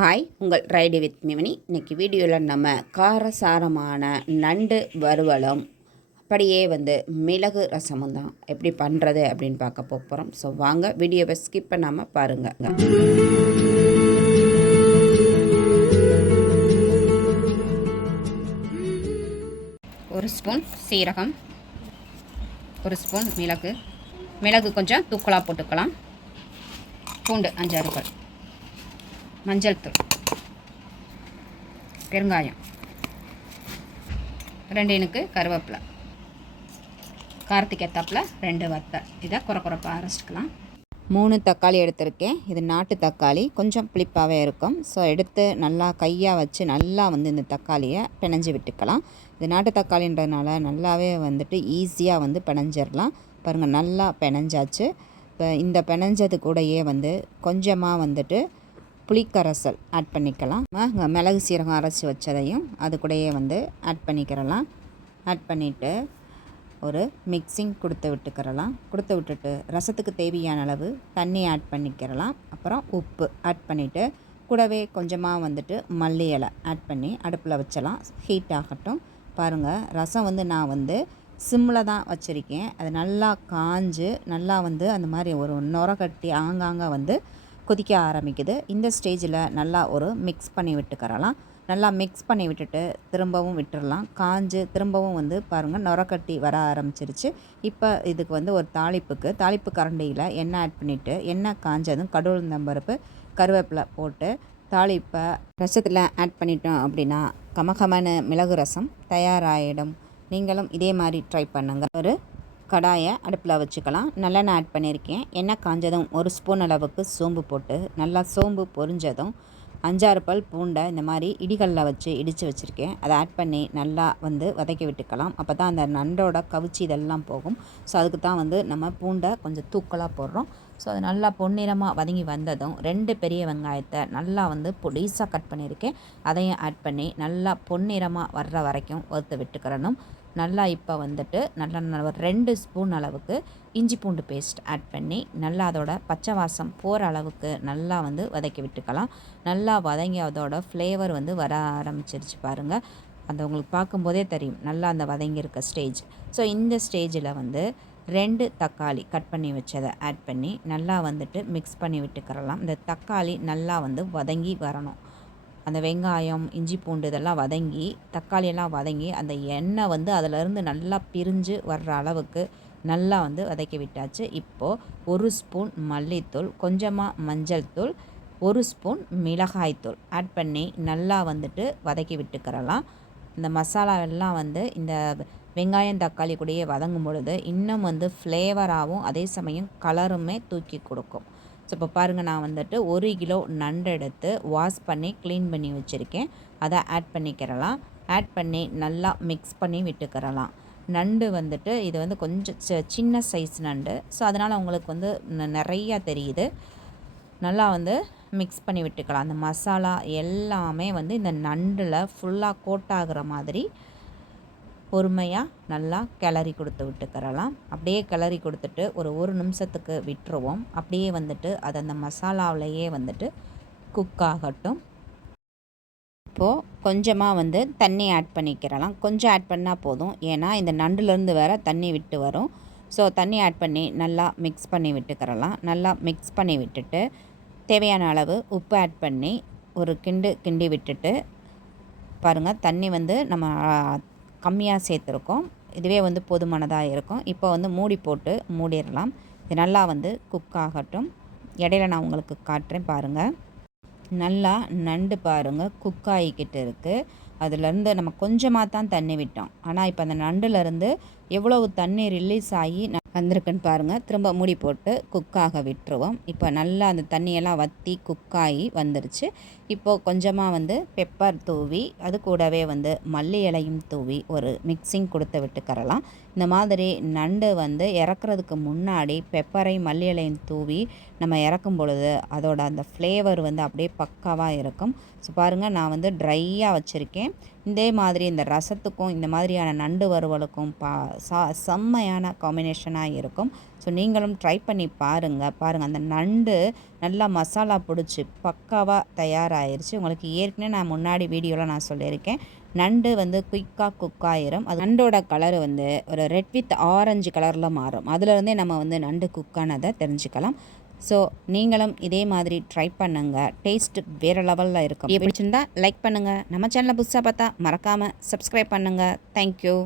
Hi உங்கள் ride with மிமினி இன்னைக்கு வீடியோவில் நம்ம காரசாரமான நண்டு வறுவலும் அப்படியே வந்து மிளகு ரசமும் தான். எப்படி பண்ணுறது அப்படின்னு பார்க்க போகிறோம் ஸோ வாங்க வீடியோவை ஸ்கிப் பண்ணாமல் பாருங்கள் ஒரு ஸ்பூன் சீரகம் ஒரு ஸ்பூன் மிளகு. மிளகு கொஞ்சம் தூக்கலாக போட்டுக்கலாம். பூண்டு அஞ்சாறுகள் மஞ்சள் தூள். பெருங்காயம். ரெண்டு இனுக்கு கருவேப்பிலை. கார்த்திகேத்தாப்பில் ரெண்டு வத்தல் இதை குறை குறைப்பாக அரைச்சிக்கலாம். மூணு தக்காளி எடுத்திருக்கேன். இது நாட்டு தக்காளி. கொஞ்சம் புளிப்பாகவே இருக்கும். ஸோ எடுத்து நல்லா கையாக வச்சு நல்லா வந்து இந்த தக்காளியை பிணைஞ்சு விட்டுக்கலாம். இது நாட்டு தக்காளின்றதுனால நல்லாவே வந்துட்டு ஈஸியாக வந்து பிணைஞ்சிடலாம் பாருங்கள் நல்லா பிணைஞ்சாச்சு. இப்போ இந்த பிணைஞ்சது கூடயே வந்து கொஞ்சமாக வந்துட்டு புளிக்கரைசல் ஆட் பண்ணிக்கலாம். மிளகு சீரகம் அரைச்சி வச்சதையும் அது கூடயே வந்து ஆட் பண்ணிக்கிறலாம். ஆட் பண்ணிவிட்டு ஒரு மிக்சிங் கொடுத்து விட்டுக்கிறலாம். கொடுத்து விட்டுட்டு ரசத்துக்கு தேவையான அளவு தண்ணி ஆட் பண்ணிக்கிறலாம். அப்புறம் உப்பு ஆட் பண்ணிவிட்டு கூடவே கொஞ்சமாக வந்துட்டு மல்லி இலை ஆட் பண்ணி அடுப்பில் வச்சலாம். ஹீட் ஆகட்டும். பாருங்கள் ரசம் வந்து நான் வந்து சிம்மில் தான் வச்சுருக்கேன். அது நல்லா காஞ்சு நல்லா வந்து அந்த மாதிரி ஒரு நுர கட்டி ஆங்காங்க வந்து கொதிக்க ஆரம்பிக்குது. இந்த ஸ்டேஜில் நல்லா ஒரு மிக்ஸ் பண்ணி விட்டுக்கிறலாம். நல்லா மிக்ஸ் பண்ணி விட்டுட்டு திரும்பவும் விட்டுடலாம் காஞ்சு திரும்பவும் வந்து பாருங்கள் நுரக்கட்டி வர ஆரம்பிச்சிருச்சு. இப்போ இதுக்கு வந்து ஒரு தாளிப்புக்கு தாளிப்பு கரண்டியில் எண்ணெய் ஆட் பண்ணிவிட்டு எண்ணெய் காஞ்சதும் கடவுள் கருவேப்பிலை போட்டு தாளிப்பை ரசத்தில் ஆட் பண்ணிட்டோம் அப்படின்னா கமகமனு மிளகு ரசம் தயாராகிடும் நீங்களும் இதே மாதிரி ட்ரை பண்ணுங்கள் ஒரு கடாயை அடுப்பில் வச்சுக்கலாம். நல்லெண்ணெய் ஆட் பண்ணியிருக்கேன். எண்ணெய் காஞ்சதும் ஒரு ஸ்பூன் அளவுக்கு சோம்பு போட்டு நல்லா சோம்பு பொரிஞ்சதும் அஞ்சாறு பல் பூண்டை இந்த மாதிரி இடிகளில் வச்சு இடித்து வச்சுருக்கேன். அதை ஆட் பண்ணி நல்லா வந்து வதக்கி விட்டுக்கலாம். அப்போ தான் அந்த நண்டோட கவிச்சி இதெல்லாம் போகும். ஸோ அதுக்கு தான் வந்து நம்ம பூண்டை கொஞ்சம் தூக்கலாக போடுறோம். ஸோ அது நல்லா பொன்னிறமாக வதங்கி வந்ததும் ரெண்டு பெரிய வெங்காயத்தை நல்லா வந்து பொடிசாக கட் பண்ணியிருக்கேன். அதையும் ஆட் பண்ணி நல்லா பொன்னிறமாக வர்ற வரைக்கும் ஒருத்த விட்டுக்கிறணும். நல்லா இப்போ வந்துட்டு நல்லா ஒரு ரெண்டு ஸ்பூன் அளவுக்கு இஞ்சி பூண்டு பேஸ்ட் ஆட் பண்ணி நல்லா அதோட பச்சை வாசம் போகிற அளவுக்கு நல்லா வந்து வதக்கி விட்டுக்கலாம். நல்லா வதங்கி அதோட ஃப்ளேவர் வந்து வர ஆரம்பிச்சிருச்சு பாருங்கள் அந்த உங்களுக்கு பார்க்கும்போதே தெரியும். நல்லா அந்த வதங்கியிருக்க ஸ்டேஜ் ஸோ இந்த ஸ்டேஜில் வந்து ரெண்டு தக்காளி கட் பண்ணி வச்சதை ஆட் பண்ணி நல்லா வந்துட்டு மிக்ஸ் பண்ணி விட்டுக்கிறலாம் இந்த தக்காளி நல்லா வந்து வதங்கி வரணும். அந்த வெங்காயம் இஞ்சி பூண்டு இதெல்லாம் வதங்கி தக்காளியெல்லாம் வதங்கி அந்த எண்ணெய் வந்து அதிலிருந்து நல்லா பிரிஞ்சு வர்ற அளவுக்கு நல்லா வந்து வதக்கி விட்டாச்சு. இப்போது ஒரு ஸ்பூன் மல்லித்தூள் கொஞ்சமாக மஞ்சள் தூள் ஒரு ஸ்பூன் மிளகாய்த்தூள் ஆட் பண்ணி நல்லா வந்துட்டு வதக்கி விட்டுக்கிறலாம். இந்த மசாலாவெல்லாம் வந்து இந்த வெங்காயம் தக்காளி கூடயே வதங்கும் பொழுது இன்னும் வந்து ஃப்ளேவராகவும் அதே சமயம் கலருமே தூக்கி கொடுக்கும். ஸோ இப்போ பாருங்கள் நான் வந்துட்டு ஒரு கிலோ நண்டு எடுத்து வாஷ் பண்ணி க்ளீன் பண்ணி வச்சுருக்கேன். அதை ஆட் பண்ணிக்கிறலாம். ஆட் பண்ணி நல்லா மிக்ஸ் பண்ணி விட்டுக்கிறலாம். நண்டு வந்துட்டு இது வந்து கொஞ்சம் சின்ன சைஸ் நண்டு. ஸோ அதனால் உங்களுக்கு வந்து நிறையா தெரியுது. நல்லா வந்து மிக்ஸ் பண்ணி விட்டுக்கலாம். அந்த மசாலா எல்லாமே வந்து இந்த நண்டில் ஃபுல்லாக கோட் ஆகிற மாதிரி பொறுமையாக நல்லா கிளறி கொடுத்து விட்டுக்கிறலாம். அப்படியே கிளறி கொடுத்துட்டு ஒரு ஒரு நிமிஷத்துக்கு விட்டுருவோம். அப்படியே வந்துட்டு அது அந்த மசாலாவிலேயே வந்துட்டு குக் ஆகட்டும். இப்போது கொஞ்சமாக வந்து தண்ணி ஆட் பண்ணிக்கிறலாம். கொஞ்சம் ஆட் பண்ணால் போதும். ஏன்னா இந்த நண்டுலேருந்து வேற தண்ணி விட்டு வரும். ஸோ தண்ணி ஆட் பண்ணி நல்லா மிக்ஸ் பண்ணி விட்டுக்கிறலாம். நல்லா மிக்ஸ் பண்ணி விட்டுட்டு தேவையான அளவு உப்பு ஆட் பண்ணி ஒரு கிண்டு கிண்டி விட்டுட்டு பாருங்கள் தண்ணி வந்து நம்ம கம்மியாக சேர்த்துருக்கோம். இதுவே வந்து போதுமானதாக இருக்கும். இப்போ வந்து மூடி போட்டு மூடிடலாம். இது நல்லா வந்து குக் ஆகட்டும். இடையில நான் உங்களுக்கு காட்டுறேன் பாருங்கள் நல்லா நண்டு பாருங்கள் குக் ஆகிக்கிட்டு இருக்குது அதுலேருந்து நம்ம கொஞ்சமாக தான் தண்ணி விட்டோம். ஆனால் இப்போ அந்த நண்டுலேருந்து எவ்வளவு தண்ணி ரிலீஸ் ஆகி வந்திருக்குன்னு பாருங்கள் திரும்ப மூடி போட்டு குக்காக விட்டுருவோம். இப்போ நல்லா அந்த தண்ணியெல்லாம் வற்றி குக்காகி வந்துருச்சு. இப்போது கொஞ்சமாக வந்து பெப்பர் தூவி அது கூடவே வந்து மல்லி இலையும் தூவி ஒரு மிக்சிங் கொடுத்து விட்டுக்கறலாம் இந்த மாதிரி நண்டு வந்து இறக்குறதுக்கு முன்னாடி பெப்பரை மல்லி இலையும் தூவி நம்ம இறக்கும் பொழுது அதோட அந்த ஃப்ளேவர் வந்து அப்படியே பக்காவாக இருக்கும். ஸோ பாருங்கள் நான் வந்து ட்ரையாக வச்சுருக்கேன். இதே மாதிரி இந்த ரசத்துக்கும் இந்த மாதிரியான நண்டு வறுவலுக்கும் பா சா செம்மையான காம்பினேஷனாக இருக்கும். ஸோ நீங்களும் ட்ரை பண்ணி பாருங்கள் பாருங்கள் அந்த நண்டு நல்லா மசாலா பிடிச்சி பக்காவாக தயாராகிருச்சு உங்களுக்கு ஏற்கனவே நான் முன்னாடி வீடியோவில் நான் சொல்லியிருக்கேன். நண்டு வந்து குயிக்காக குக் ஆயிரும். அது நண்டோட கலர் வந்து ஒரு ரெட் வித் ஆரஞ்சு கலரில் மாறும். அதுலேருந்தே நம்ம வந்து நண்டு குக்கானதை தெரிஞ்சுக்கலாம். ஸோ நீங்களும் இதே மாதிரி ட்ரை பண்ணுங்கள் டேஸ்ட் வேறு லெவலில் இருக்கும். பிடிச்சிருந்தா லைக் பண்ணுங்கள் நம்ம சேனலை புதுசாக பார்த்தா மறக்காமல் சப்ஸ்கிரைப் பண்ணுங்கள் தேங்க்யூ